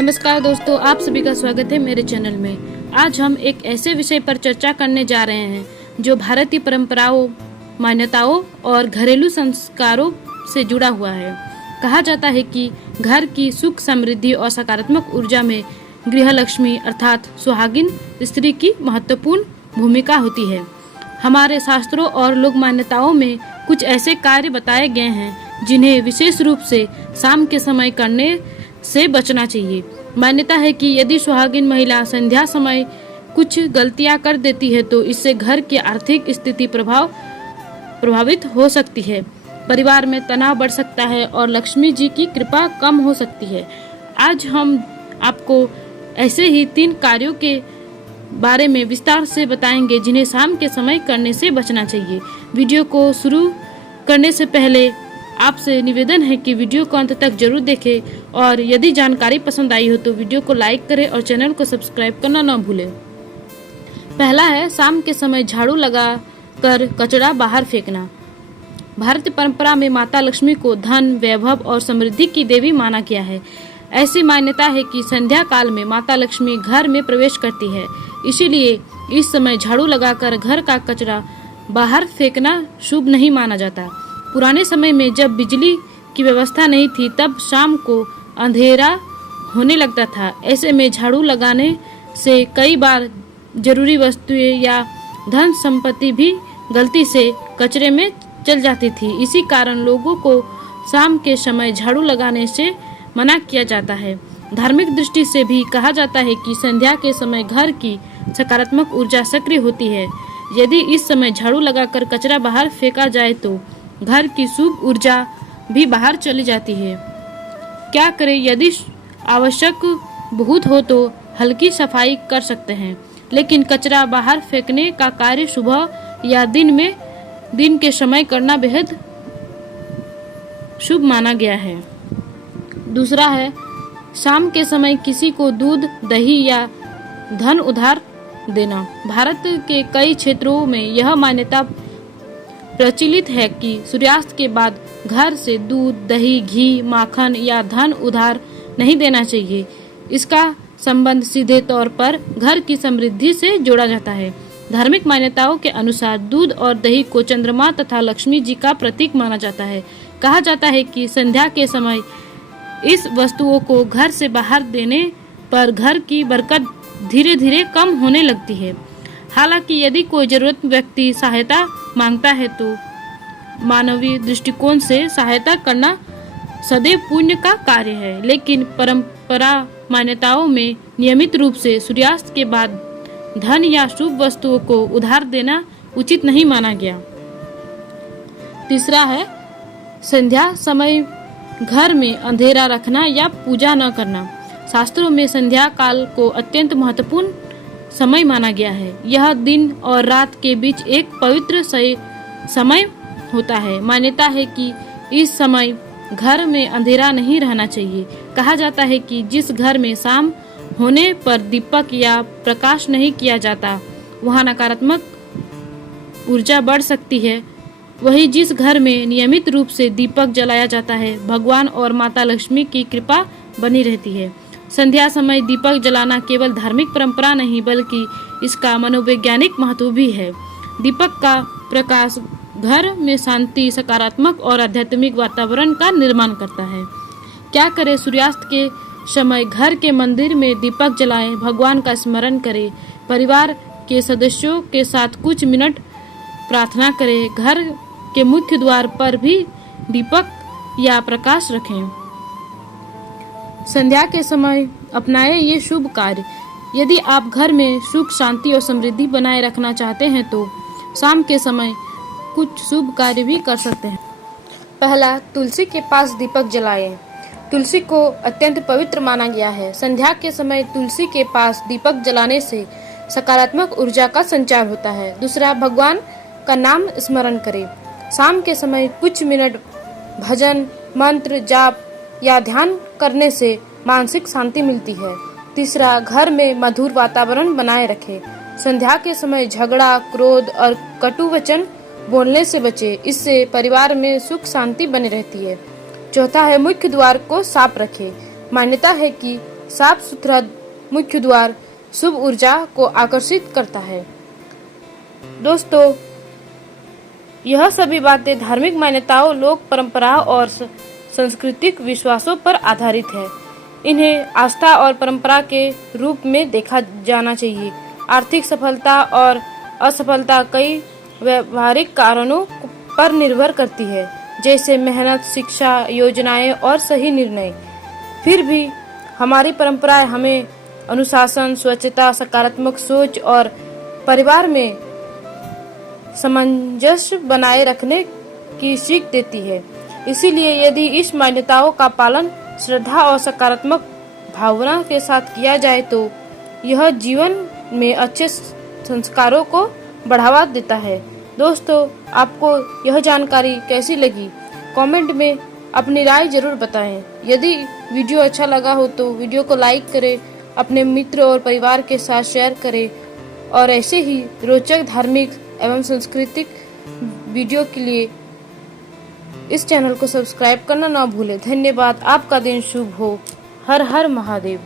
नमस्कार दोस्तों, आप सभी का स्वागत है मेरे चैनल में। आज हम एक ऐसे विषय पर चर्चा करने जा रहे हैं जो भारतीय परंपराओं, मान्यताओं और घरेलू संस्कारों से जुड़ा हुआ है। कहा जाता है कि घर की सुख, समृद्धि और सकारात्मक ऊर्जा में गृहलक्ष्मी अर्थात सुहागिन स्त्री की महत्वपूर्ण भूमिका होती है। हमारे शास्त्रों और लोक मान्यताओं में कुछ ऐसे कार्य बताए गए हैं जिन्हें विशेष रूप से शाम के समय करने से बचना चाहिए। मान्यता है कि यदि सुहागिन महिला संध्या समय कुछ गलतियां कर देती है तो इससे घर की आर्थिक स्थिति प्रभावित हो सकती है, परिवार में तनाव बढ़ सकता है और लक्ष्मी जी की कृपा कम हो सकती है। आज हम आपको ऐसे ही 3 कार्यों के बारे में विस्तार से बताएंगे जिन्हें शाम के समय करने से बचना चाहिए। वीडियो को शुरू करने से पहले आपसे निवेदन है कि वीडियो को अंत तक जरूर देखें और यदि जानकारी पसंद आई हो तो वीडियो को लाइक करें और चैनल को सब्सक्राइब करना न भूलें। पहला है शाम के समय झाड़ू लगाकर कचरा बाहर फेंकना। भारतीय परंपरा में माता लक्ष्मी को धन, वैभव और समृद्धि की देवी माना गया है। ऐसी मान्यता है कि संध्या काल में माता लक्ष्मी घर में प्रवेश करती है, इसीलिए इस समय झाड़ू लगाकर घर का कचरा बाहर फेंकना शुभ नहीं माना जाता। पुराने समय में जब बिजली की व्यवस्था नहीं थी तब शाम को अंधेरा होने लगता था। ऐसे में झाड़ू लगाने से कई बार जरूरी वस्तुएं या धन संपत्ति भी गलती से कचरे में चल जाती थी। इसी कारण लोगों को शाम के समय झाड़ू लगाने से मना किया जाता है। धार्मिक दृष्टि से भी कहा जाता है कि संध्या के समय घर की सकारात्मक ऊर्जा सक्रिय होती है। यदि इस समय झाड़ू लगाकर कचरा बाहर फेंका जाए तो घर की शुभ ऊर्जा भी बाहर चली जाती है। क्या करें? यदि आवश्यक बहुत हो तो हल्की सफाई कर सकते हैं, लेकिन कचरा बाहर फेंकने का कार्य सुबह या दिन के समय करना बेहद शुभ माना गया है। दूसरा है शाम के समय किसी को दूध, दही या धन उधार देना। भारत के कई क्षेत्रों में यह मान्यता प्रचलित है कि सूर्यास्त के बाद घर से दूध, दही, घी, माखन या धन उधार नहीं देना चाहिए। इसका संबंध सीधे तौर पर घर की समृद्धि से जोड़ा जाता है। धार्मिक मान्यताओं के अनुसार दूध और दही को चंद्रमा तथा लक्ष्मी जी का प्रतीक माना जाता है। कहा जाता है कि संध्या के समय इस वस्तुओं को घर से बाहर देने पर घर की बरकत धीरे धीरे कम होने लगती है। हालांकि यदि कोई जरूरत व्यक्ति सहायता मांगता है तो मानवीय दृष्टिकोण से सहायता करना सदैव पुण्य का कार्य है, लेकिन परंपरा मान्यताओं में नियमित रूप से सूर्यास्त के बाद धन या शुभ वस्तुओं को उधार देना उचित नहीं माना गया। तीसरा है संध्या समय घर में अंधेरा रखना या पूजा न करना। शास्त्रों में संध्या काल को अत्यंत महत्वपूर्ण समय माना गया है। यह दिन और रात के बीच एक पवित्र समय होता है। मान्यता है कि इस समय घर में अंधेरा नहीं रहना चाहिए। कहा जाता है कि जिस घर में शाम होने पर दीपक या प्रकाश नहीं किया जाता वहां नकारात्मक ऊर्जा बढ़ सकती है। वही जिस घर में नियमित रूप से दीपक जलाया जाता है भगवान और माता लक्ष्मी की कृपा बनी रहती है। संध्या समय दीपक जलाना केवल धार्मिक परंपरा नहीं बल्कि इसका मनोवैज्ञानिक महत्व भी है। दीपक का प्रकाश घर में शांति, सकारात्मक और आध्यात्मिक वातावरण का निर्माण करता है। क्या करें? सूर्यास्त के समय घर के मंदिर में दीपक जलाएं, भगवान का स्मरण करें, परिवार के सदस्यों के साथ कुछ मिनट प्रार्थना करें। घर के मुख्य द्वार पर भी दीपक या प्रकाश रखें। संध्या के समय अपनाएं ये शुभ कार्य। यदि आप घर में सुख, शांति और समृद्धि बनाए रखना चाहते हैं तो शाम के समय कुछ शुभ कार्य भी कर सकते हैं। पहला, तुलसी के पास दीपक जलाएं। तुलसी को अत्यंत पवित्र माना गया है। संध्या के समय तुलसी के पास दीपक जलाने से सकारात्मक ऊर्जा का संचार होता है। दूसरा, भगवान का नाम स्मरण करें। शाम के समय कुछ मिनट भजन, मंत्र, जाप या ध्यान करने से मानसिक शांति मिलती है। तीसरा, घर में मधुर वातावरण बनाए रखें। संध्या के समय झगड़ा, क्रोध और कटु वचन बोलने से बचें। इससे परिवार में सुख शांति बनी रहती है। चौथा है मुख्य द्वार को साफ रखें। मान्यता है कि साफ सुथरा मुख्य द्वार शुभ ऊर्जा को आकर्षित करता है। दोस्तों, यह सभी बातें धार्मिक मान्यताओं, लोक परंपराओं और सांस्कृतिक विश्वासों पर आधारित है। इन्हें आस्था और परंपरा के रूप में देखा जाना चाहिए। आर्थिक सफलता और असफलता कई व्यवहारिक कारणों पर निर्भर करती है, जैसे मेहनत, शिक्षा, योजनाएं और सही निर्णय। फिर भी हमारी परंपराएं हमें अनुशासन, स्वच्छता, सकारात्मक सोच और परिवार में सामंजस्य बनाए रखने की सीख देती है। इसीलिए यदि इस मान्यताओं का पालन श्रद्धा और सकारात्मक भावना के साथ किया जाए तो यह जीवन में अच्छे संस्कारों को बढ़ावा देता है। दोस्तों, आपको यह जानकारी कैसी लगी? कमेंट में अपनी राय जरूर बताएं। यदि वीडियो अच्छा लगा हो तो वीडियो को लाइक करें, अपने मित्र और परिवार के साथ शेयर करें और ऐसे ही रोचक धार्मिक एवं सांस्कृतिक वीडियो के लिए इस चैनल को सब्सक्राइब करना ना भूलें। धन्यवाद। आपका दिन शुभ हो। हर हर महादेव।